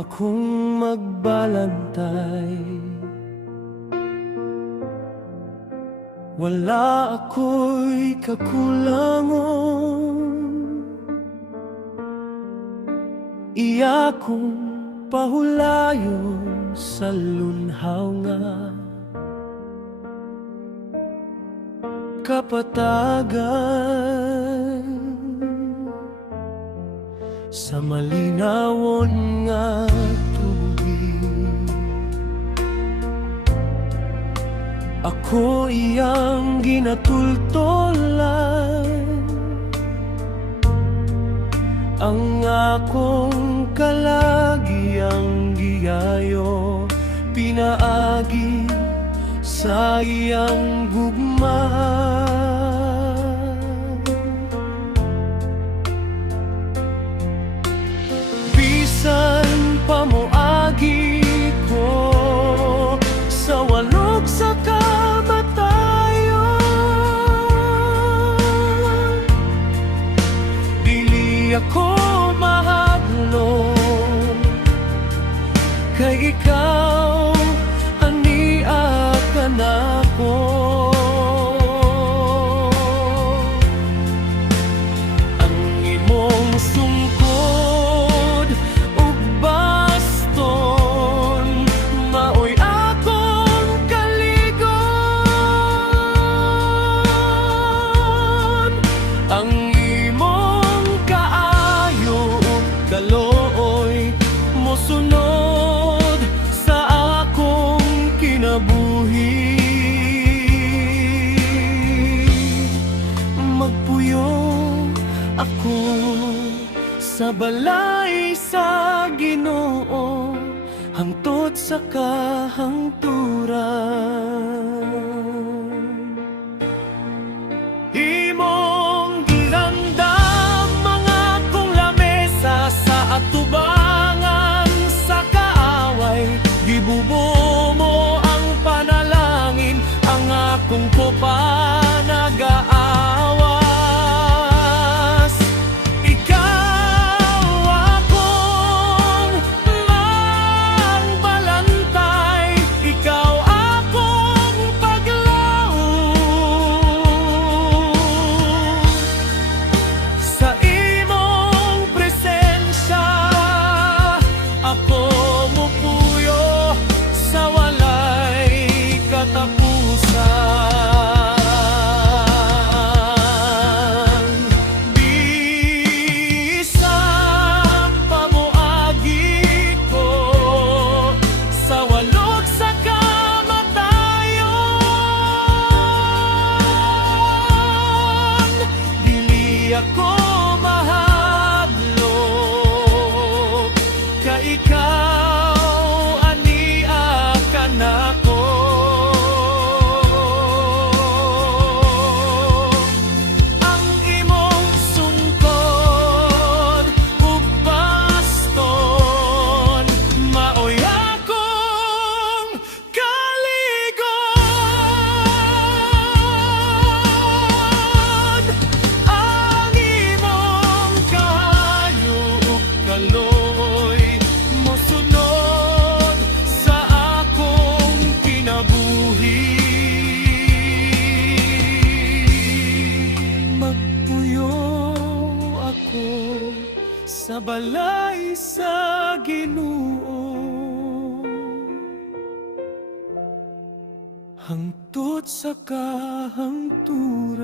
akong magbalantay. Wala ako'y kakulangon, iya kong pahulayon sa lunhaw nga kapatagan. Sa malinawon nga tubig, ako iyang ginatultolan. Ang akong kalagiang giyayo, pinaagi sa iyang gugma. Bisan pamoagi ko sa walog sa kamatayon, dili ako mahadlong, kay ikaw aniakan ako. Ang imong sungkod ug baston, maoy akong kaligon. Ang imong kaayo ug kalooy mosunod sa akong kinabuhi. Magpuyo ako sa balay sa Ginoo, hangtod sa kahangturan. Imong gilandam mga kong lamesa sa atubangan sa kaaway, gibubo mo ang panalangin, ang akong kopa nagaawas. Ikaw akong magbalantay, ikaw akong paglaom. Sa imong presensya ako mupuyo sa walay katapusan. Bisan pamoagi ko sa walog sa kamatayon, dili ako mahadlok, kay ikaw aniakan ako. Ang imong sungkod ug baston, maoy akong kaligon. Ang imong kahayo ug kaloy mosunod sa akong kinabuhi. Magpuyo ako sa balay sa Ginoo, hangtod sa kahangturan.